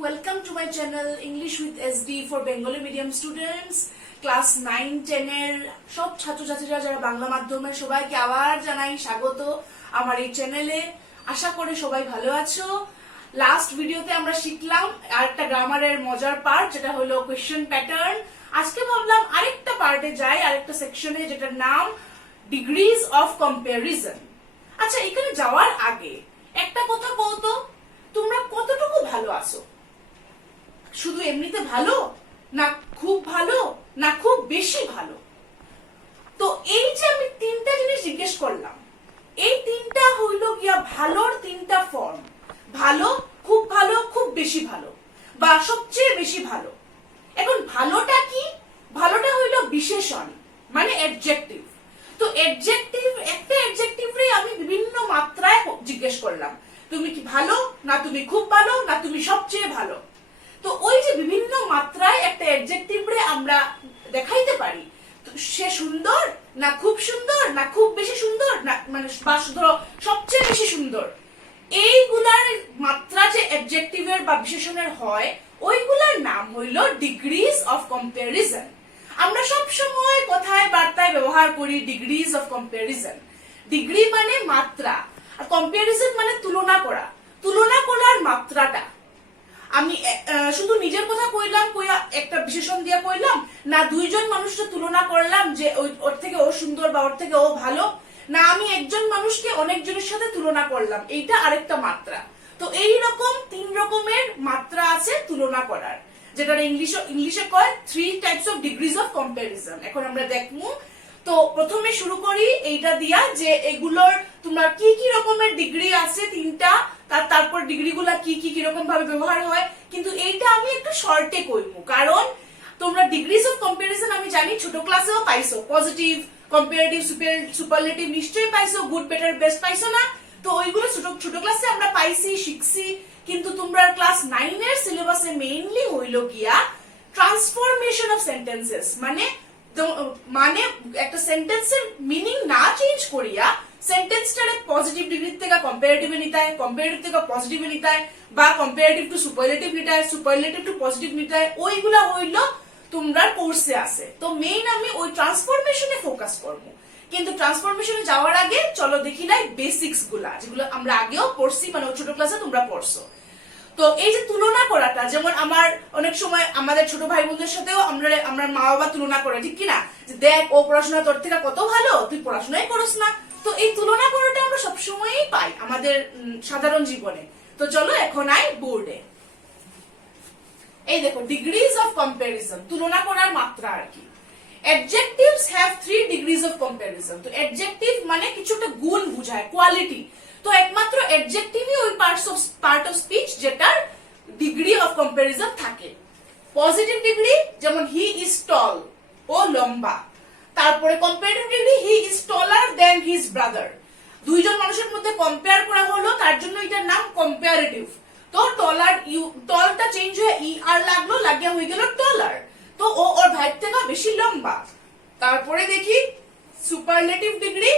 welcome to my channel English with SD for Bengali medium students class 9 10 এর সব ছাত্রছাত্রীরা যারা বাংলা মাধ্যমের সবাইকে আবার জানাই স্বাগত আমার এই চ্যানেলে। আশা করি সবাই ভালো আছো। লাস্ট ভিডিওতে আমরা শিখলাম আরেকটা গ্রামারের মজার পার্ট, যেটা হলো কোয়েশ্চেন প্যাটার্ন। আজকে ভাবলাম আরেকটা পার্টে যাই, আরেকটা সেকশনে, যেটার নাম ডিগ্রিজ অফ কম্প্যারিজন। আচ্ছা, এখানে যাওয়ার আগে একটা কথা বলতো, তোমরা কতটুকু ভালো আছো? শুধু এমনিতে ভালো, না খুব ভালো, না খুব বেশি ভালো? তো এই যে আমি তিনটা জিনিস জিজ্ঞেস করলাম, এই তিনটা হইল গিয়া ভালোর তিনটা ফর্ম। ভালো, খুব ভালো, খুব বেশি ভালো, বা সবচেয়ে বেশি ভালো। এখন ভালোটা কি? ভালোটা হইল বিশেষণ, মানে অ্যাডজেক্টিভ। তো অ্যাডজেক্টিভ, একটা অ্যাডজেক্টিভরে আমি বিভিন্ন মাত্রায় জিজ্ঞেস করলাম, তুমি কি ভালো, না তুমি খুব ভালো, না তুমি সবচেয়ে ভালো। তো ওই যে বিভিন্ন মাত্রায় একটা অ্যাডজেক্টিভরে আমরা দেখাইতে পারি, সে সুন্দর, না খুব সুন্দর, না খুব বেশি সুন্দর, না মানে ধরো সবচেয়ে বেশি সুন্দর। এইগুলার মাত্রা যে অ্যাডজেক্টিভের বা বিশেষণের হয়, ওইগুলার নাম হইল ডিগ্রিজ অফ কম্প্যারিজন। আমরা সব সময় কথায় বার্তায় ব্যবহার করি ডিগ্রিজ অফ কম্প্যারিজন। ডিগ্রি মানে মাত্রা, আর কম্প্যারিজন মানে তুলনা করা। তুলনা করার মাত্রাটা আমি শুধু নিজের কথা কইলাম, কইয়া একটা বিশেষণ দিয়া কইলাম, না দুইজন মানুষকে তুলনা করলাম যে ওর থেকে ও সুন্দর বা ওর থেকে ও ভালো, না আমি একজন মানুষকে অনেকজনের সাথে তুলনা করলাম, এইটা আরেকটা মাত্রা। তো এই রকম তিন রকমের মাত্রা আছে তুলনা করার, যেটা ইংলিশে কয় 3 types of degrees of comparison. এখন আমরা দেখবো। তো প্রথমে শুরু করি এইটা দিয়া, যে এগুলোর তোমরা কি কি রকমের ডিগ্রি আছে তিনটা, তারপর ডিগ্রি গুলা কি কি কিরকম ভাবে ব্যবহার হয়। কিন্তু এইটা আমি একটু শর্টে কইমু, কারণ তোমরা ডিগ্রিজ অফ কম্প্যারিজন আমি জানি ছোট ক্লাসেও পাইছো, পজিটিভ, কম্পারেটিভ, সুপারলেটিভ নিশ্চয়ই পাইছো, গুড, বেটার, বেস্ট পাইছো না? তো ওইগুলো ছোট ক্লাসে আমরা পাইছি, শিখছি। কিন্তু তোমরা ক্লাস 9 এর সিলেবাসে মেইনলি হইল গিয়া ট্রান্সফরমেশন অফ সেন্টেন্সেস, মানে একটা সেন্টেন্সের মিনিং না চেঞ্জ করিয়া সেন্টেন্সটারে পজিটিভ ডিগ্রি থেকে কম্পারেটিভে নিতায়, কম্পারেটিভ থেকে পজিটিভে নিতায়, বা কম্পারেটিভ টু সুপারলেটিভ নিতায়, সুপারলেটিভ টু পজিটিভ নিতায়, ওইগুলা হইল তোমরা কোর্সে আছে। তো মেইন আমি ওই ট্রান্সফরমেশনে ফোকাস করব। কিন্তু ট্রান্সফরমেশনে যাওয়ার আগে চলো দেখি নাই বেসিক্স গুলা, যেগুলো আমরা আগেও পড়ছি, মানে ছোট ক্লাসে তোমরা পড়ছো। তো এই যে তুলনা করাটা, যেমন আমার অনেক সময় আমাদের ছোট ভাই বোনদের সাথেও আমরা মা বাবা তুলনা করে, ঠিক কিনা? যে দেখ ও পড়াশোনা তোর থেকে কত ভালো, তুই পড়াশোনাই করস না। তো এই তুলনা করাটা আমরা সবসময়ই পাই আমাদের সাধারণ জীবনে। তো চলো এখন আই বোর্ডে। এই দেখো, ডিগ্রিজ অফ কম্প্যারিজন, তুলনা করার মাত্রা আর কি। Adjectives have 3 degrees of comparison. তো adjective মানে কিছু একটা গুণ বুঝায়, কোয়ালিটি। তো একমাত্র adjectiveই ওই পার্ট অফ স্পিচ যেটার ডিগ্রি অফ কম্প্যারিজন থাকে। পজিটিভ ডিগ্রি, যেমন হি ইজ টল, ও লম্বা। তারপরে comparative degree, he is taller than his brother. দুইজন মানুষের মধ্যে কম্পেয়ার করা হলো, তার জন্য এটার নাম কম্পারেটিভ। তো টলটা চেঞ্জ হয়ে ই আর লাগলো, লাগিয়া হয়ে গেল টলার। তো ও ওর ভাইয়ের থেকে বেশি লম্বা। তারপরে দেখি সুপারলেটিভ ডিগ্রি,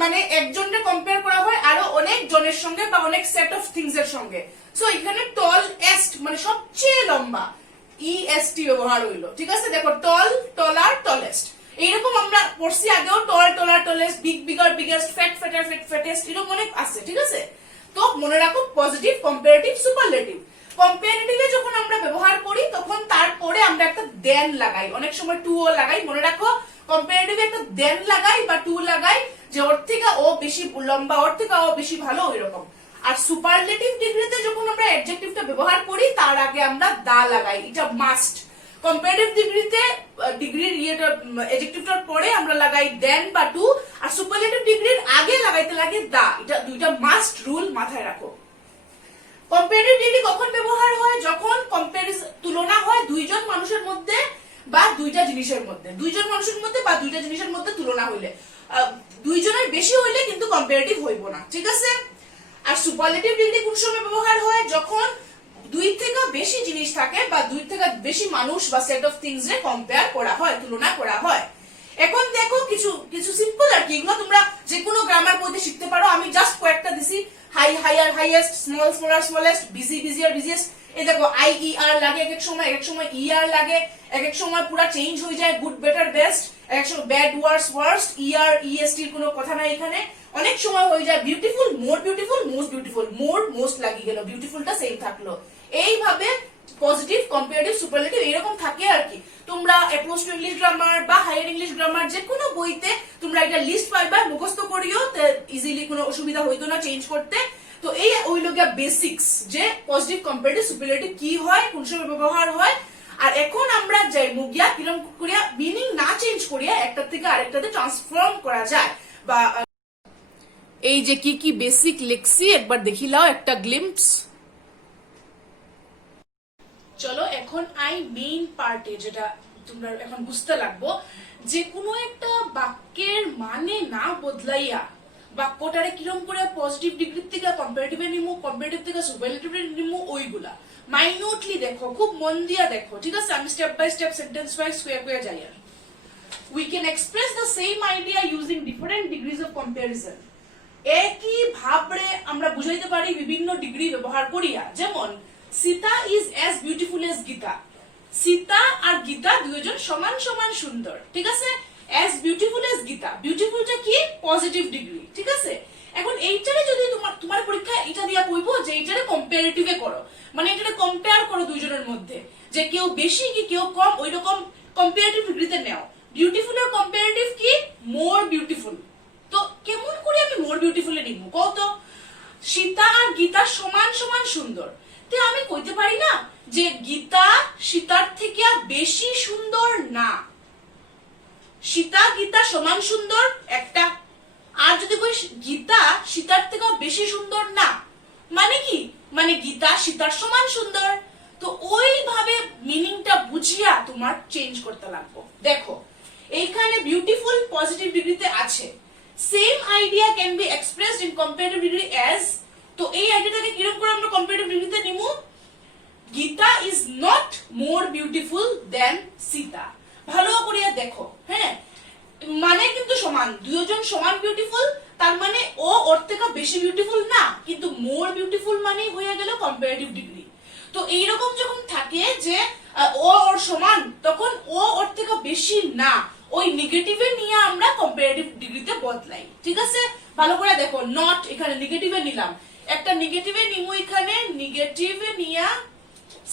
মানে একজনকে কম্পেয়ার করা হয় আরো অনেক জনের সঙ্গে বা অনেক সেট অফ থিংস এর সঙ্গে। সো এখানে টল এস্ট মানে সবচেয়ে লম্বা, ইএসটি ব্যবহার হইলো, ঠিক আছে? দেখো, টল, টলার, টলেস্ট। এইরকম আমরা পড়ছি আগেও, tall, taller, tallest, big, bigger, biggest, fat, fatter, fattest, এরকম অনেক আছে, ঠিক আছে? তো মনে রাখো পজিটিভ, কম্পারেটিভ, সুপারলেটিভ। কম্পারেটিভে যখন আমরা ব্যবহার করি তখন তারপরে আমরা একটা দেন লাগাই, অনেক সময় টু ও লাগাই। মনে রাখো, কম্পারেটিভে একটা দেন লাগাই বা টু লাগাই, যে ওর থেকে ও বেশি লম্বা, ওর থেকে ও বেশি ভালো, ওইরকম। আর সুপারলেটিভ ডিগ্রিতে যখন আমরা অ্যাডজেক্টিভটা ব্যবহার করি, তার আগে আমরা দা লাগাই, এটা মাস্ট। কম্পারেটিভ ডিগ্রিতে ডিগ্রির অ্যাডজেক্টিভটার পরে আমরা লাগাই দেন বা টু, আর সুপারলেটিভ ডিগ্রির আগে লাগাইতে লাগে দা। এটা দুইটা মাস্ট রুল, মাথায় রাখো। কম্পারেটিভ ডিগ্রি কখন ব্যবহার হয়? যখন তুলনা হয় দুইজন মানুষের মধ্যে বা দুইটা জিনিসের মধ্যে। দুইজন মানুষের মধ্যে বা দুইটা জিনিসের মধ্যে তুলনা হইলে, দুইজনের বেশি হইলে কিন্তু কম্পারেটিভ হইব না, ঠিক আছে? আর সুপারলেটিভ ডিগ্রি কোন সময় ব্যবহার হয়? যখন দুই থেকে বেশি জিনিস থাকে বা দুই থেকে বেশি মানুষ বা set of things A compare করা হয়, তুলনা করা হয়। এখন দেখো কিছু সিম্পল আর কি, এগুলো তোমরা যে কোনো গ্রামার বইতে শিখতে পারো। আমি জাস্ট কয়েকটা দিছি, high higher highest, small smaller smallest, busy busier busiest. এই দেখো আই ই আর লাগে এক এক সময় ই আর লাগে, এক এক সময় পুরো চেঞ্জ হয়ে যায়, গুড বেটার বেস্ট, এক এক সময় ব্যাড ওয়ার্স ওয়ার্স্ট, ই আর ইএসটি এর কোনো কথা নাই এখানে। অনেক সময় হয়ে যায় beautiful, more beautiful, most beautiful, মোর মোস্ট লাগিয়ে গেল, বিউটিফুলটা সেম থাকলো। এইভাবে পজিটিভ, কম্পারেটিভ, সুপারলেটিভ এরকম থাকে আর কি। তোমরা অ্যাপ্রোচ টু ইংলিশ গ্রামার বা হায়ার ইংলিশ গ্রামার যে কোনো বইতে তোমরা একটা লিস্ট পাইবা, মুখস্থ করিও, ইজিলি কোনো অসুবিধা হইতো না চেঞ্জ করতে। তো এই ওইলো গিয়া বেসিক্স যে পজিটিভ, কম্পারেটিভ, সুপারলেটিভ কি হয়, কোন সময় ব্যবহার হয়। আর এখন আমরা যাই মুগিয়া কিরম করিয়া মিনিং না চেঞ্জ করিয়া একটা থেকে আরেকটাতে ট্রান্সফর্ম করা যায়। বা এই যে কি কি বেসিক লেখছি একবার দেখিলাও একটা গ্লিম্পস। চলো এখন আই মেইন পার্টে, যেটা তোমরা এখন বুঝতে লাগবো। যে কোনো একটা বাক্যের মানে না বদলাইয়া বাক্যটারে কিরম করে পজিটিভ ডিগ্রি থেকে কম্পারেটিভে নিমু, কম্পারেটিভ থেকে সুপারলেটিভে নিমু, ওইগুলা মাইনুটলি দেখো, খুব মন দিয়া দেখো, ঠিক আছে? আমি step by step, sentence wise কুয়া যাই। আর we can express the same idea using different degrees of comparison. একই ভাবে আমরা বুঝাইতে পারি বিভিন্ন ডিগ্রি ব্যবহার করিয়া। যেমন Sita is as beautiful as Gita. Sita আর গীতা দুইজন সমান সমান সুন্দর, ঠিক আছে? অ্যাজ বিউটিফুল এজ গীতা, বিউটিফুলটা কি? পজিটিভ ডিগ্রি, ঠিক আছে? এখন এইটারে যদি তোমার পরীক্ষা এটা দিয়া কইবো যে এইটারে কম্পারেটিভে করো, মানে এটারে কম্পেয়ার করো দুইজনের মধ্যে, যে কেউ বেশি কি কেউ কম, ওই রকম কম্পারেটিভ ডিগ্রিতে নাও। বিউটিফুল এর কম্পারেটিভ কি? More beautiful. তো কেমন করে আমি মোর বিউটিফুলে নিব কত? সীতা আর গীতা সমান সমান সুন্দর, তো আমি কইতে পারি না যে গীতা সীতার থেকে বেশি সুন্দর না। সীতা গীতা সমান সুন্দর একটা, আর যদি কই গীতা সীতার থেকে বেশি সুন্দর না, মানে কি? মানে গীতা সীতার সমান সুন্দর। তো ওইভাবে মিনিংটা বুঝিয়া তোমার চেঞ্জ করতে লাগবে। দেখো এইখানে বিউটিফুল পজিটিভ ডিগ্রিতে আছে, same idea can be expressed in comparative degree as. তো এই আইডিয়াটাকে কিরকম করে আমরা কম্পারেটিভ ডিগ্রিতে নিমু? Gita is not more beautiful দেন সীতা। ভালো করিয়া দেখো, হ্যাঁ, মানে কিন্তু সমান, দুইজন সমান বিউটিফুল, তার মানে ও ওর থেকে বেশি বিউটিফুল না, কিন্তু মোর বিউটিফুল মানেই হয়ে গেল কম্পারেটিভ ডিগ্রি। তো এইরকম যখন থাকে যে ও ওর সমান, তখন ও ওর থেকে বেশি না, ওই নেগেটিভে নিয়ে আমরা কম্পারেটিভ ডিগ্রিতে বদলাই, ঠিক আছে? ভালো করে দেখো, নট এখানে নেগেটিভে নিলাম, একটা নেগেটিভে নিমু, এখানে নেগেটিভে নিয়া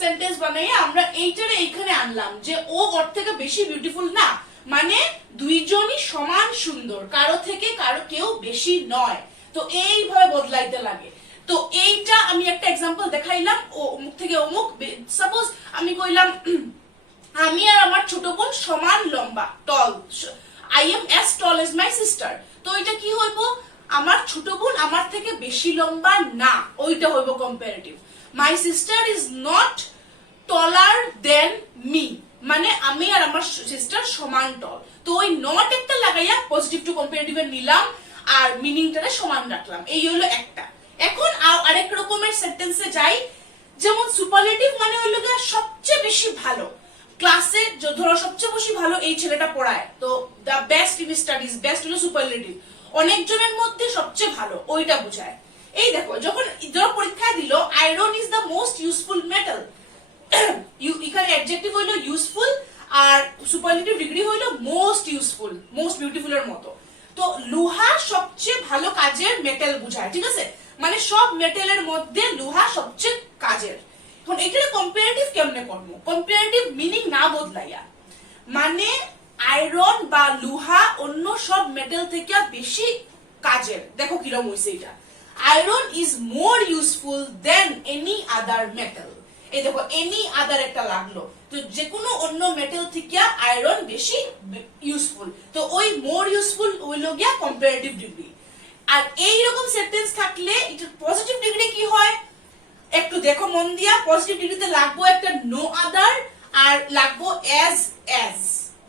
সেন্টেন্স বানাইয়া আমরা এইটারে এইখানে আনলাম যে ও ওর থেকে বেশি বিউটিফুল না, মানে দুইজনই সমান সুন্দর, কারো থেকে কারো কেউ বেশি নয়। তো এইভাবে বদলাইতে লাগে। তো এইটা আমি একটা এক্সাম্পল দেখাইলাম, ও অমুক থেকে অমুক। সাপোজ আমি কইলাম আমি আর আমার ছোট বোন সমান লম্বা, tall, I am as tall as my sister. তো এটা কি হইব? আমার ছোট বোন আমার থেকে বেশি লম্বা না, ওইটা হইব comparative. My sister is not taller than me, মানে আমি আর আমার সিস্টার সমান টল। তো ওই নট একটা লাগাইয়া পজিটিভ টু কম্পারেটিভ এর নিলাম আর মিনিংটারে সমান রাখলাম, এই হলো একটা। এখন আরেক রকমের সেন্টেন্সে যাই, যেমন সুপারলেটিভ মানে হইলো সবচেয়ে বেশি ভালো। ক্লাসে ধরো সবচেয়ে বেশি ভালো এই ছেলেটা পড়ায়, তো the best in studies, best হলো সুপারলেটিভ। অনেকজনের মধ্যে সবচেয়ে ভালো, ওইটা বোঝায়। এই দেখো, যখন পরীক্ষায় দিল iron is the most useful metal, এখানে অ্যাডজেক্টিভ হইলো ইউজফুল আর সুপারলেটিভ ডিগ্রি হইলো মোস্ট ইউজফুল, মোস্ট বিউটিফুল এর মতো। তো লোহা সবচেয়ে ভালো কাজের মেটাল বোঝায়, ঠিক আছে? মানে সব মেটালের মধ্যে লোহা সবচেয়ে কাজের। এখন এখানে কম্পারেটিভ কেমনে করবো? কম্পারেটিভ মিনিং না বদলাইয়া, মানে আয়রন বা লোহা অন্য সব মেটাল থেকে বেশি কাজের। দেখো কিরম হইছে এটা, iron is more useful than any other metal. এই দেখো এনি আদার একটা লাগলো, তো যে কোনো অন্য মেটাল থেকে আয়রন বেশি ইউজফুল, তো ওই মোর ইউজফুল হইল গিয়া কম্পারেটিভ ডিগ্রি। আর এইরকম সেন্টেন্স থাকলে এটা পজিটিভ ডিগ্রি কি হয় একটু দেখো মন দিয়া। পজিটিভ ডিগ্রিতে লাগবো একটা নো আদার আর লাগবো অ্যাজ অ্যাজ।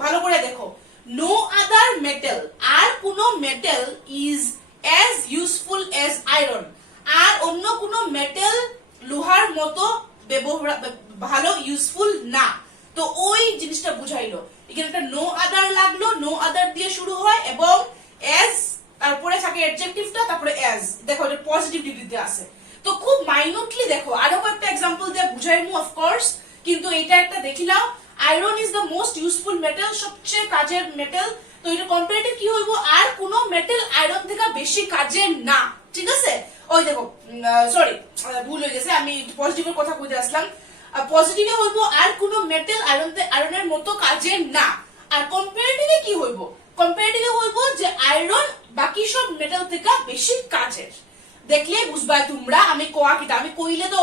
ভালো করে দেখো, নো আদার মেটাল, আর কোন metal is as useful as iron, আর অন্য কোন মেটাল লোহার মতো ভালো ইউজফুল না। তো ওই জিনিসটা বুঝাইলো, এখানে একটা নো আদার লাগলো, নো আদার দিয়ে শুরু হয় এবং অ্যাজ তারপরে থাকে অ্যাডজেক্টিভটা, তারপরে অ্যাজ। দেখো এটা পজিটিভ ডিগ্রিতে আছে। তো খুব মাইনুটলি দেখো, আরো একটা এক্সাম্পল দিয়ে বুঝাইমু অফ কোর্স, কিন্তু এটা একটা দেখিলাও। Iron is the most useful metal, সবচেয়ে কাজের মেটাল। তো এটা কম্পারেটিভ কি হইব, আর কোনো মেটাল আয়রন থেকে বেশি কাজের না, ঠিক আছে। ওই দেখো সরি ভুল হয়ে গেছে, আমি পজিটিভের কথা কইতে আসলাম। পজিটিভে হইব আর কোনো মেটাল আয়রনের মতো কাজের না। আর কম্পারেটিভে কি হইব, কম্পারেটিভে হইব যে আয়রন বাকি সব মেটাল থেকে বেশি কাজের। দেখলে বুঝবা তোমরা আমি কোয়া কিটা, আমি কইলে তো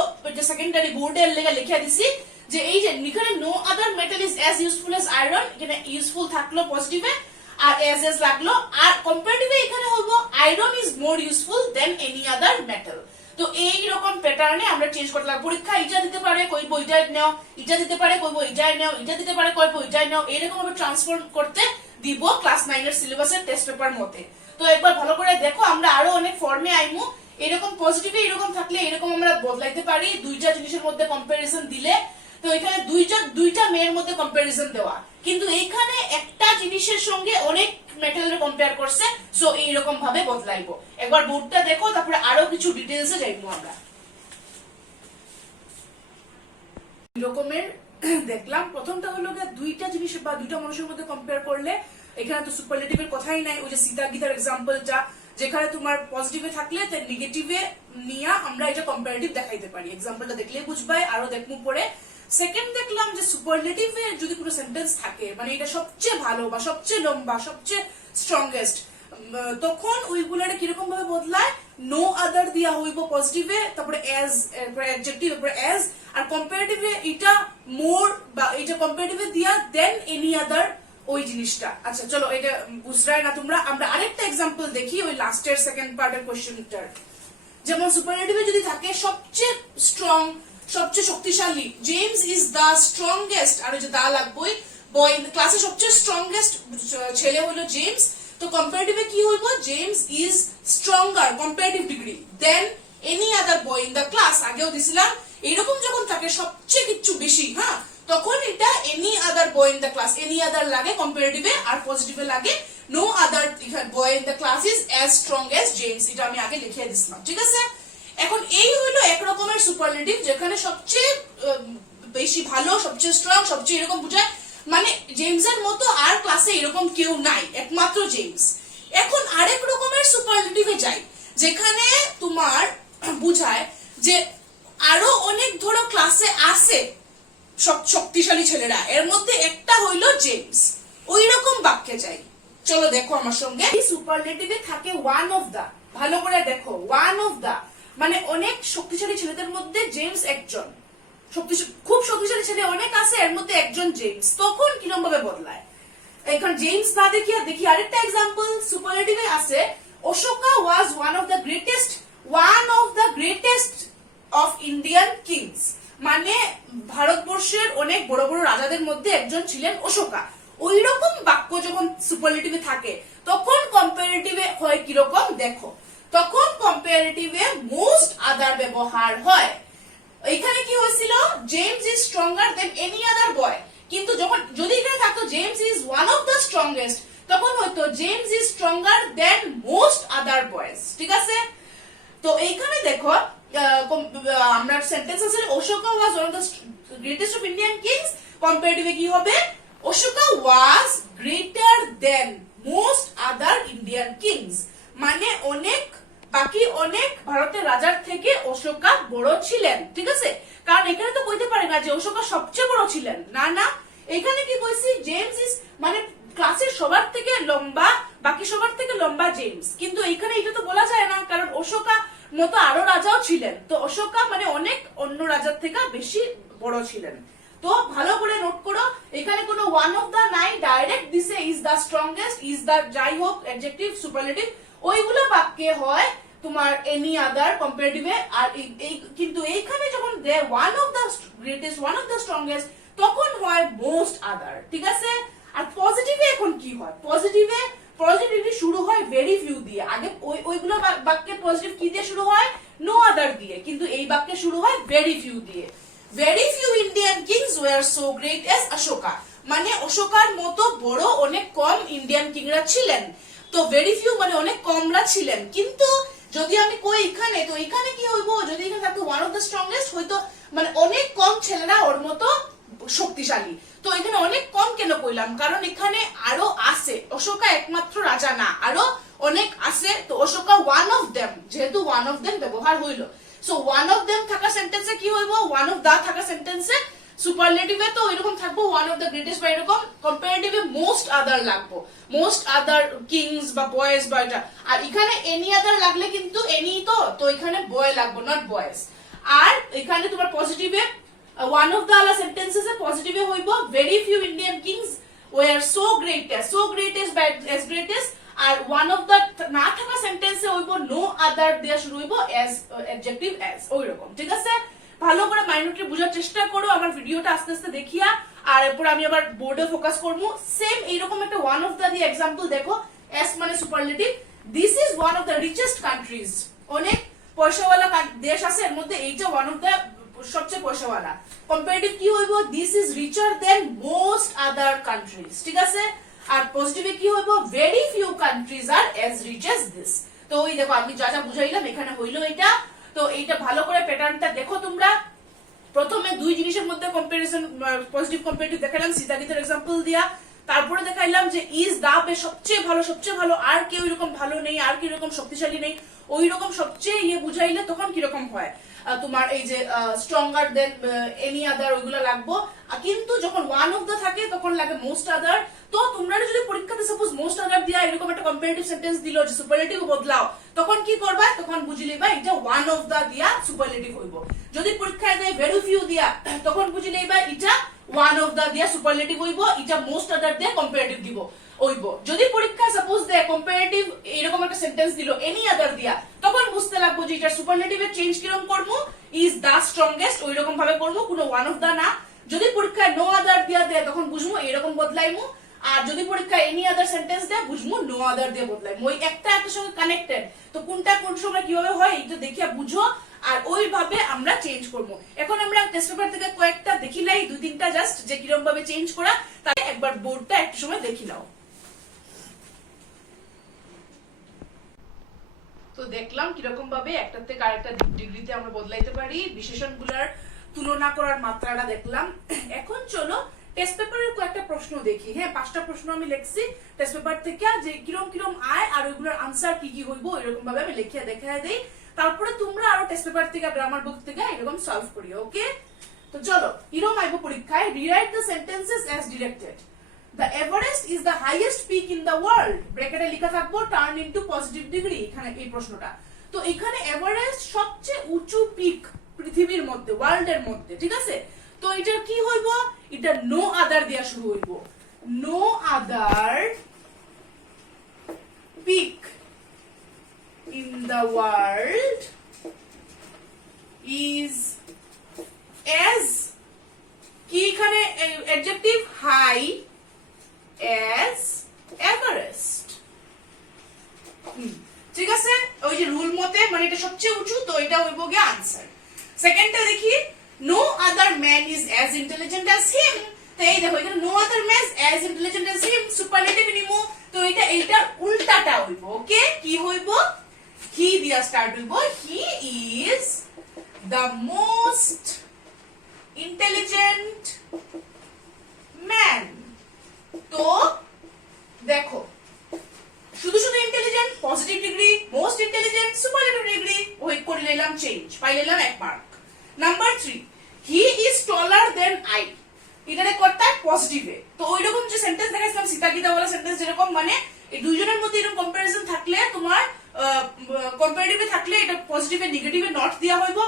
সেকেন্ডারি বোর্ডের লেগে লিখে দিছি যে এই যে এখানে no other metal is as useful as iron, এখানে ইউজফুল থাকলো পজিটিভে আর এজ লাগলো। আর কম্পারেটিভে এখানে হইব iron is more useful than any other metal. তো এই রকম প্যাটার্নে আমরা চেঞ্জ করতে লাগবো। পরীক্ষা এটা দিতে পারে কইবো এটা নাও, এটা দিতে পারে কইবো এটা নাও, এটা দিতে পারে কইবো এটা নাও, এরকম ভাবে ট্রান্সফর্ম করতে দিব ক্লাস 9 এর সিলেবাসের টেস্ট পেপার মতে। তো একবার ভালো করে দেখো, আমরা আরো অনেক ফর্মে আইমু। এরকম পজিটিভে এরকম থাকলে এরকম আমরা বদলাইতে পারি দুইটা জিনিসের মধ্যে কম্পারিজন দিলে। তো এখানে দুইটা মেয়ের মধ্যে কম্পারিজন দেওয়া, কিন্তু এইখানে একটা জিনিসের সঙ্গে অনেক মেটালের কম্পেয়ার করছে, সো এইরকম ভাবে বদলাইবো। একবার বোর্ডটা দেখো, তারপরে আরো কিছু ডিটেইলসে যাইবো আমরা। এরকমের দেখলাম প্রথমটা হলো দুইটা জিনিস বা দুইটা মানুষের মধ্যে কম্পেয়ার করলে, এখানে তো সুপারলেটিভের কথাই নাই। ওই যে সীতা গীতার এক্সাম্পলটা, যেখানে তোমার পজিটিভে থাকলে তার নেগেটিভে নিয়ে আমরা এটা কম্পারেটিভ দেখাইতে পারি। এক্সাম্পলটা দেখলেই বুঝবাই, আরো দেখবো পরে। সেকেন্ড দেখলাম যে সুপারলেটিভে যদি কোনো সেন্টেন্স থাকে, মানে এটা সবচেয়ে ভালো বা সবচেয়ে লম্বা সবচেয়ে স্ট্রংগেস্ট, তখন ওইগুলারে কিরকম ভাবে বদলায়, নো আদার দিয়া হইব পজিটিভে, তারপরে এজ, তারপরে অ্যাডজেক্টিভ, তারপরে এজ। আর কম্পারেটিভে এটা মোর বা এটা কম্পারেটিভে দিয়া দেন এনি আদার ওই জিনিসটা। আচ্ছা চলো, এটা বুঝরাই না তোমরা, আমরা আরেকটা এক্সাম্পল দেখি ওই লাস্টের সেকেন্ড পার্টের কোশ্চেনটার। যেমন সুপারলেটিভে যদি থাকে সবচেয়ে স্ট্রং, সবচেয়ে শক্তিশালী, জেমস ইজ দ্য স্ট্রংগেস্ট, আর ওই যে দা লাগবই, বয় ক্লাসে সবচেয়ে স্ট্রংগেস্ট ছেলে হলো জেমস। তো কম্পারেটিভে কি হইব, James is stronger comparative degree then any other boy in the class. আগেও দিছিলাম এরকম যখন থাকে সবচেয়ে কিছু বেশি, হ্যাঁ, তখন এটা any other boy in the class, any other লাগে কম্পারেটিভে, আর পজিটিভে লাগে no other boy in the class is as strong as James. এটা আমি আগে লিখে দিছিলাম, ঠিক আছে। এখন এই হইলো এক রকমের সুপারলেটিভ, যেখানে সবচেয়ে বেশি ভালো, সবচেয়ে স্ট্রং, সবচেয়ে এরকম বুঝায়, মানে জেমসের মতো আর ক্লাসে এরকম কেউ নাই, একমাত্র জেমস। এখন আরেক রকমের সুপারলেটিভে যাই, যেখানে তোমার বুঝায় যে আরো অনেক ধরো ক্লাসে আছে শক্তিশালী ছেলেরা, এর মধ্যে একটা হইলো জেমস, ওই রকম বাক্যে যাই। চলো দেখো আমার সঙ্গে, সুপারলেটিভে থাকে ওয়ান অফ দা, ভালো করে দেখো, ওয়ান অফ দা মানে অনেক শক্তিশালী ছেলেদের মধ্যে জেমস একজন, খুব শক্তিশালী ছেলে অনেক আছে, এর মধ্যে একজন জেমস, তখন কিরকম ভাবে বদলায়। এখন জেমস না দেখি আরেকটা এক্সাম্পল সুপারলেটিভে আছে, Ashoka was one of the greatest of Indian kings, মানে ভারতবর্ষের অনেক বড় বড় রাজাদের মধ্যে একজন ছিলেন অশোকা। ওই রকম বাক্য যখন সুপারলেটিভে থাকে, তখন কম্পারেটিভে হয় কিরকম দেখো, তখন কম্পারেটিভে মোস্ট আদার ব্যবহার হয়। এখানে কি হয়েছিল, James is stronger than any other boy, কিন্তু যখন যদি এখানে থাকতো James is one of the strongest, তখন হয়তো James is stronger than most other boys, ঠিক আছে। তো এইখানে দেখো আমরা সেন্টেন্স আছে, Ashoka was one of the greatest of Indian kings, কম্পারেটিভে কি হবে, Ashoka was greater than most other Indian kings, মানে বাকি অনেক ভারতের রাজার থেকে অশোকা বড় ছিলেন, ঠিক আছে। কারণ এখানে তো কইতে পারে না যে অশোকা সবচেয়ে বড় ছিলেন, না, এখানে কি কইছি, জেমস ইজ মানে ক্লাসের সবার থেকে লম্বা, বাকি সবার থেকে লম্বা জেমস, কিন্তু এখানে এটা তো বলা যায় না, কারণ অশোকা মতো আরো রাজাও ছিলেন, তো অশোকা মানে অনেক অন্য রাজার থেকে বেশি বড় ছিলেন। তো ভালো করে নোট করো, এখানে কোনো ওয়ান অফ দা নাই, ডাইরেক্ট দিছে is the strongest, is the যাই হোক অ্যাডজেক্টিভ সুপারলেটিভ, ওইগুলো বাক্যে হয় তোমার এনি আদার কম্পারেটিভে। আর কিন্তু এইখানে যখন দে one of the greatest, one of the strongest, তখন হয় মোস্ট আদার, ঠিক আছে। আর পজিটিভে এখন কি হয়, পজিটিভে পজিটিভ শুরু হয় ভেরি ফিউ দিয়ে, আগে ওইগুলো বাক্যে পজিটিভ কি দিয়ে শুরু হয়, নো আদার দিয়ে, কিন্তু এই বাক্যে শুরু হয় ভেরি ফিউ দিয়ে। Very few Indian kings were so great as Ashoka, মানে অশোকার মতো বড় অনেক কম ইন্ডিয়ান কিংরা ছিলেন, তো ভেরি ফিউ মানে অনেক কমরা ছিলেন। কিন্তু যদি আমি কই এখানে, তো এখানে কি হইব, যদি এখানে থাকতো ওয়ান অফ দ্য স্ট্রংগেস্ট, হয়তো মানে অনেক কম ছেলেরা ওর মতো শক্তিশালী। তো এখানে অনেক কম কেন কইলাম, কারণ এখানে আরো আছে, অশোকা একমাত্র রাজা না, আরো অনেক আছে। তো অশোকা ওয়ান অফ দেম, যেহেতু ওয়ান অফ দেম ব্যবহার হইলো, সো ওয়ান অফ দেম থাকা সেন্টেন্সে কি হইব, ওয়ান অফ দা থাকা সেন্টেন্সে সুপারলেটিভে তো এরকম থাকবো ওয়ান অফ দ্য গ্রেটেস্ট বা এরকম, কম্পারেটিভে মোস্ট আদার লাগবো, মোস্ট আদার কিংস বা বয়েজ বা এটা। আর এখানে এনি আদার লাগলে কিন্তু এনি তো এখানে বয় লাগবো, নট বয়েজ। আর এখানে তোমার পজিটিভে ওয়ান অফ দ্য আলা সেন্টেন্সেস এ পজিটিভে হইব very few Indian kings were so greatest বা এস গ্রেটেস্ট। আর ওয়ান অফ দ্য না থাকা সেন্টেন্সে হইব নো আদার দিয়া শুরু হইব এস অ্যাডজেক্টিভ এস, ওই রকম। ঠিক আছে, ভালো করে মাইন্ডকে বোঝার চেষ্টা করো আমার ভিডিওটা আস্তে আস্তে দেখিয়া। আর এরপর আমি আবার বোর্ডে ফোকাস করবো। সেম এইরকম একটা ওয়ান অফ দা দিয়ে এক্সাম্পল দেখো, এস মানে superlative. This is one of the richest countries, অনেক পয়সাওয়ালা দেশ আছে, এর মধ্যে এইটা ওয়ান অফ দ্য সবচেয়ে পয়সাওয়ালা। কম্পারেটিভ কি হইব, this is richer than most other countries. ঠিক আছে, আর পজিটিভে কি হইব, very few countries are as rich as this. তো ওই দেখো আমি যা যা বুঝাইলাম এখানে হইলো এটা। তো এইটা ভালো করে প্যাটার্নটা দেখো তোমরা। প্রথমে দুই জিনিসের মধ্যে কম্পারিজন, পজিটিভ কম্পারেটিভ দেখাইলাম সীতাগীতের এক্সাম্পল দিয়া, তারপরে দেখাইলাম যে ইজ দা পে সবচেয়ে ভালো, আর কেউ এরকম ভালো নেই, আর কি রকম শক্তিশালী নেই, ওই রকম সবচেয়ে বুঝাইলে তখন কিরকম হয়, তোমার এই যে স্ট্রঙ্গার দেন এনি আদার ওইগুলো লাগবো। কিন্তু যখন ওয়ান অফ দা থাকে তখন লাগে মোস্ট আদার। তো তোমরা যদি পরীক্ষাতে সাপোজ মোস্ট আদার দিয়া এরকম একটা কম্পারেটিভ সেন্টেন্স দিল যে সুপারলেটিভ বদলাও, তখন কি করবা, তখন বুঝিলে বা এটা ওয়ান অফ দা দিয়া সুপারলেটিভ হইব। যদি পরীক্ষায় দেয় ভেরি ফিউ দিয়া, তখন বুঝিলে বা এটা ওয়ান অফ দা দিয়া সুপারলেটিভ হইব, এটা মোস্ট আদার দিয়া কম্পারেটিভ দিব হইব। যদি পরীক্ষায় সাপোজ দেয় কম্পারেটিভ এরকম একটা সেন্টেন্স দিল এনি আদার দিয়া, তখন বুঝতে লাগবো যে এটা সুপারলেটিভের চেঞ্জ কিরকম করবো, ইজ দা স্ট্রংগেস্ট ওই রকম ভাবে করবো, কোনো ওয়ান অফ দা না। যদি পরীক্ষায় নো আদার দিয়া দেয় তখন বুঝবো এরকম বদলাইমু। আর যদি পরীক্ষায় এনি আদার সেন্টেন্স দেয় বুঝবো নো আদার দিয়ে বদলাইমু। ওই একটা একের সঙ্গে কানেক্টেড, তো কোনটা কোন সময় কিভাবে হয় এটা দেখিয়া বুঝো, আর ওইভাবে আমরা চেঞ্জ করবো। এখন আমরা টেস্ট পেপার থেকে কয়েকটা দেখিলাই, দুই তিনটা জাস্ট যে কিরকম ভাবে চেঞ্জ করা, তাহলে একবার বোর্ডটা একটু সময় দেখি নাও। তো দেখলাম কিরকম ভাবে একটার থেকে আরেকটা ডিগ্রিতে আমরা বদলাইতে পারি, বিশেষণ গুলার তুলনা করার মাত্রাটা দেখলাম। এখন চলো টেস্ট পেপারের কয়েকটা প্রশ্ন দেখি। হ্যাঁ, 5টা প্রশ্ন আমি লিখছি টেস্ট পেপার থেকে, যে কিরকম আয় আর ওইগুলোর আনসার কি কি হইব এরকম ভাবে আমি লিখিয়া দেখাই দেই। তারপরে তোমরা আরো টেস্ট পেপার থেকে গ্রামার বুক থেকে এরকম সলভ করি। ওকে, তো চলো এরকম আইব পরীক্ষায়, rewrite the sentences as directed. The Everest is the highest peak in the world. ব্র্যাকেটে লেখা থাকবো টার্ন ইনটু পজিটিভ ডিগ্রি, এখানে এই প্রশ্নটা। তো এখানে এভারেস্ট সবচেয়ে উঁচু পিক পৃথিবীর মধ্যে, ওয়ার্ল্ডের মধ্যে। ঠিক আছে, তো এটা কি হইব, এটা নো আদার দিয়া শুরু হইব, no other peak in the world is as কি, এখানে অ্যাডজেক্টিভ হাই as Everest। ঠিক আছে, ওই যে রুল মতে মানে এটা সবচেয়ে উঁচু, তো এটা হইব গিয়ে আনসার। সেকেন্ডটা দেখি, no other man is as intelligent as him. তো এই দেখো এখানে no other man as intelligent as him, superlative নিমু, তো এইটা উল্টাটা হইব। ওকে, কি হইব, হি দিয়া স্টার্ট হইব, he is the most intelligent man. তো দেখো শুধু intelligent positive degree, most intelligent superlative degree, ওই করে নিলাম চেঞ্জ, পাই নিলাম 1 mark. Number 3, he is taller than I, এটারে করতে পজিটিভে। তো ওইরকম যে সেন্টেন্স দেখাইছিলাম সীতাগীতা ওয়ালা সেন্টেন্স, যেরকম মানে এই দুইজনের মধ্যে এরকম কম্পারিজন থাকলে তোমার কম্পারেটিভে থাকলে এটা পজিটিভে নেগেটিভে নট দিয়া হইব,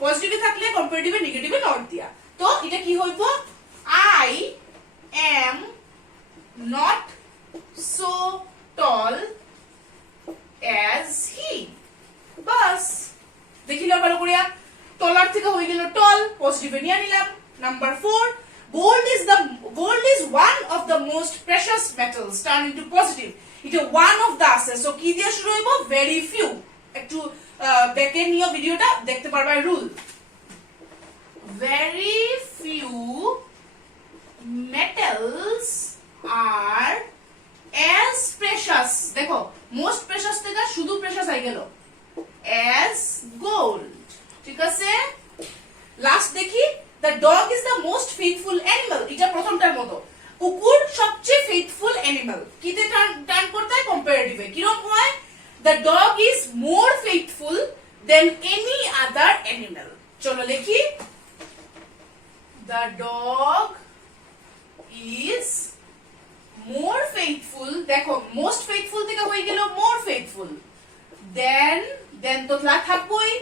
পজিটিভে থাকলে কম্পারেটিভে নেগেটিভে নট দিয়া। তো এটা কি হইব, I am not so tall as he। বাস দেখিলাম ভালো করিয়া, টলার থেকে হয়ে গেল টল, পজিটিভে নিয়ে নিলাম। Number 4, gold is one of the most precious metals, turn into positive, এটা one of the আছে, সো কি দিয়ে শুরু হইব, very few। একটু ব্যাকে নিয়ে ভিডিওটা দেখতে পারবা rule, very few metals are as precious। দেখো the dog is the most faithful animal, এটা প্রথমটার মতো। কুকুর সবচেয়ে ফেথফুল অ্যানিমাল, কিতে টার্ন করতে হয় কম্পারেটিভে, কিরকম হয়? The dog is more faithful then any other animal. চলো লিখি, the dog is more faithful, দেখো মোস্ট ফেথফুল থেকে হয়ে গেল মোর ফেথফুল, দেন তো থাকবোই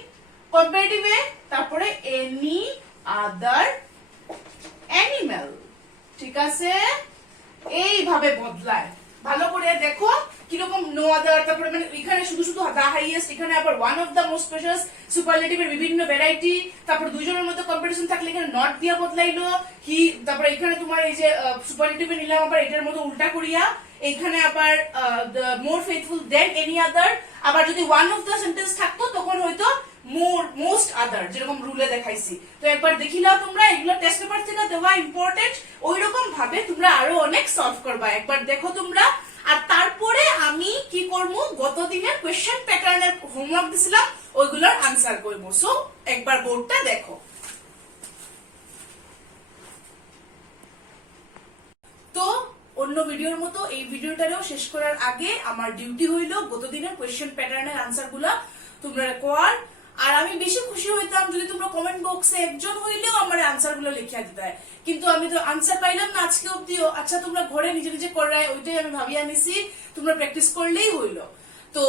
কম্পারেটিভে, তারপরে এনি আদার অ্যানিমাল। ঠিক আছে, এইভাবে বদলায়, ভালো করে দেখো কিরকম নো আদার, তারপরে মানে এখানে শুধু শুধু দা হাইয়েস্ট, এখানে আবার one of the most precious, সুপারলেটিভের বিভিন্ন ভ্যারাইটি, তারপর দুইজনের মধ্যে কম্পিটিশন থাকলে এখানে নট দিয়া বদলাইলো হি, তারপরে এখানে তোমার এই যে সুপারলেটিভে নিলাম আবার এটার মধ্যে উল্টা করিয়া, এখানে আবার the more faithful then any আদার, আবার যদি ওয়ান অফ দা সেন্টেন্স থাকতো তখন হয়তো মোস্ট আদার, যেরকম রুলে দেখাইছি। তো একবার দেখিলাও তোমরা, এগুলো টেস্ট পেপার থেকে দেওয়া ইম্পর্টেন্ট, ওই রকম ভাবে তোমরা আরো অনেক সলভ করবা, একবার দেখো তোমরা। আর তারপরে আমি কি করবো, গত দিনের কোয়েশ্চেন প্যাটার্নের হোমওয়ার্ক দিছিলাম ওইগুলোর আনসার করবো। সো একবার বোর্ডটা দেখো। তো অন্য ভিডিওর মতো এই ভিডিওটারেও শেষ করার আগে আমার ডিউটি হইল গত দিনের কোয়েশ্চেন প্যাটার্নের আনসার গুলা তোমরা কর। আর আমি বেশি খুশি হইতাম যদি তোমরা কমেন্ট বক্সে একজন হইলেও আমার আনসার গুলো লিখিয়া দিতে, কিন্তু আমি তো আনসার পাইলাম না আজকে অব্দিও। আচ্ছা তোমরা ঘরে নিজে নিজে করায়, ওইটাই আমি ভাবিয়া নিছি, তোমরা প্র্যাকটিস করলেই হইলো। তো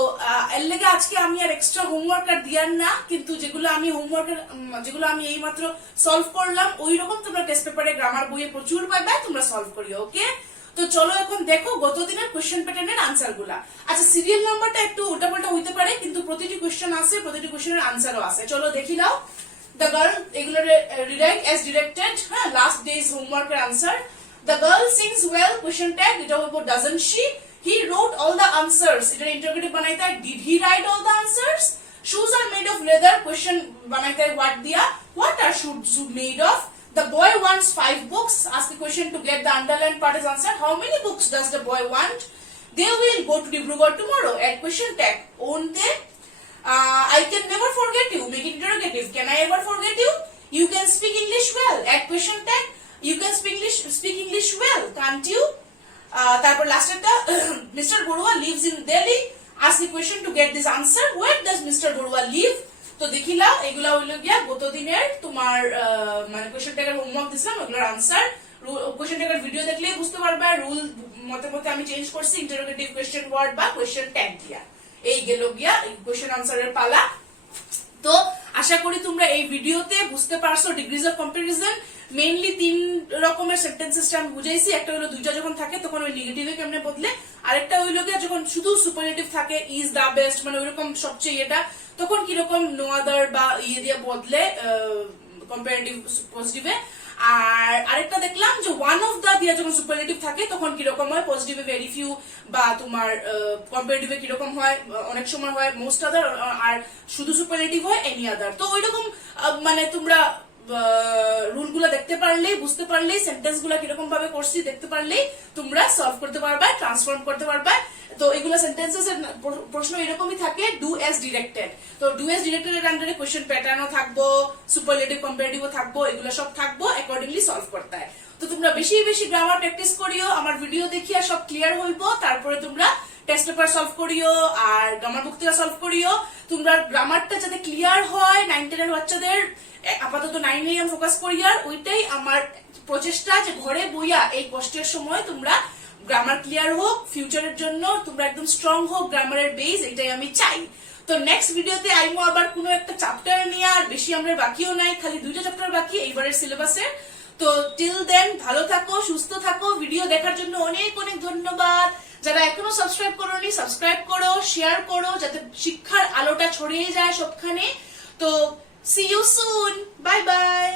এর লেগে আজকে আমি আর এক্সট্রা হোমওয়ার্ক আর দিয়ার না, কিন্তু যেগুলো আমি হোমওয়ার্কের যেগুলো আমি এইমাত্র সলভ করলাম ওই রকম তোমরা টেস্ট পেপারে গ্রামার বইয়ে প্রচুর পাইবা, তোমরা সলভ করিও। ওকে, তো চলো এখন দেখো গত দিনের কোয়েশ্চেন প্যাটার্নের আনসার গুলা। আচ্ছা সিরিয়াল নাম্বারটা একটু উল্টাপাল্টা হইতে পারে, কিন্তু প্রতিটি কোয়েশ্চেন আছে, প্রতিটি কোয়েশ্চেনের আনসারও আছে। চলো দেখি নাও। The girl, এগুলো রিরাইট as directed, হ্যাঁ, last day's homework এর answer. The girl sings well, question tag, এটা হইবো doesn't she? He wrote all the answers, এটা ইন্টারোগেটিভ বানাইতে হয় did he write all the answers? Shoes are made of leather, question বানাইতে হয় what দিয়া, what are shoes made of? The boy wants 5 books, ask the question to get the underlined part is answered. How many books does the boy want? They will go to Dibrugarh tomorrow, add question tag, won't they? I can never forget you, make it interrogative. Can I ever forget you? You can speak English well, add question tag. You can speak English well, can't you? তারপর লাস্টেরটা Mr. Borua lives in Delhi, ask the question to get this answer. Where does Mr. Borua live? তো দেখিলা এগুলা হইল গিয়া গত দিনের তোমার মানে কোয়েশ্চেন ট্যাগের হোমওয়ার্ক দিছিলাম, ওগুলোর আনসার। কোয়েশ্চেন ট্যাগের ভিডিও দেখলেই বুঝতে পারবে, রুল মতে মতে আমি চেঞ্জ করছি ইন্টারোগেটিভ কোয়েশ্চেন ওয়ার্ড বা কোয়েশ্চেন ট্যাগ দিয়া। এই গেল গিয়া কোয়েশ্চেন আনসারের পালা। তো আশা করি তোমরা এই ভিডিওতে বুঝতে পারছো ডিগ্রিজ অফ কম্পারিজন। মেইনলি 3 রকমের সেন্টেন্সেসটা আমি বুঝাইছি। একটা হলো দুইটা যখন থাকে তখন ওই নেগেটিভে কেমনে বদলে, আরেকটা হইলো গিয়া যখন শুধু সুপারলেটিভ থাকে ইজ দা বেস্ট মানে ওইরকম সবচেয়ে এটা, তখন কিরকম নো আদার বা ইয়ে দিয়ে বদলে কম্পারেটিভ পজিটিভে। আর আরেকটা দেখলাম যে ওয়ান অফ দা দিয়া যখন সুপারলেটিভ থাকে তখন কিরকম হয়, পজিটিভে ভেরি ফিউ বা তোমার কম্পারেটিভে কিরকম হয়, অনেক সময় হয় মোস্ট আদার, আর শুধু সুপারলেটিভ হয় এনি আদার। তো ওইরকম মানে তোমরা রুল গুলা দেখতে পারলেই, বুঝতে পারলেই, সেন্টেন্স গুলা কিরকম ভাবে করছি দেখতে পারলেই তোমরা সলভ করতে পারবে, ট্রান্সফর্ম করতে পারবে। তো এগুলো সেন্টেন্সেস এর প্রশ্ন এরকমই থাকে, ডু অ্যাজ ডিরেক্টেড। তো ডু অ্যাজ ডিরেক্টেড এর আন্ডারে কোয়েশ্চেন প্যাটার্নও থাকবো, সুপারলেটিভ কম্পারেটিভও থাকবো, এগুলো সব থাকবো, অ্যাকর্ডিংলি সলভ করতে হয়। তো তোমরা বেশি বেশি গ্রামার প্র্যাকটিস করিও, আমার ভিডিও দেখিয়া সব ক্লিয়ার হইব, তারপরে তোমরা টেস্ট পেপার সলভ করিও আর গ্রামার বুক থেকে সলভ করিও। তোমরা গ্রামারটা যাতে ক্লিয়ার হয় 9-10 এর বাচ্চাদের, আপাতত 9 এ ফোকাস করি, আর ওইটাই আমার প্রচেষ্টা যে ঘরে বইয়া এই কষ্টের সময় তোমরা গ্রামার ক্লিয়ার হোক, ফিউচারের জন্য তোমরা একদম স্ট্রং হোক গ্রামারের বেস, এটাই আমি চাই। তো নেক্সট ভিডিওতে আইমো আবার কোনো একটা চ্যাপ্টার নিয়ে, আর বেশি আমরা বাকিও নাই, খালি 2টা চ্যাপ্টার বাকি এইবারের সিলেবাসের। তো টিল দেন ভালো থাকো, সুস্থ থাকো। ভিডিও দেখার জন্য অনেক অনেক ধন্যবাদ। যারা এখনো সাবস্ক্রাইব করোনি সাবস্ক্রাইব করো, শেয়ার করো, যাতে শিক্ষার আলোটা ছড়িয়ে যায় সবখানে। তো see you soon, bye by.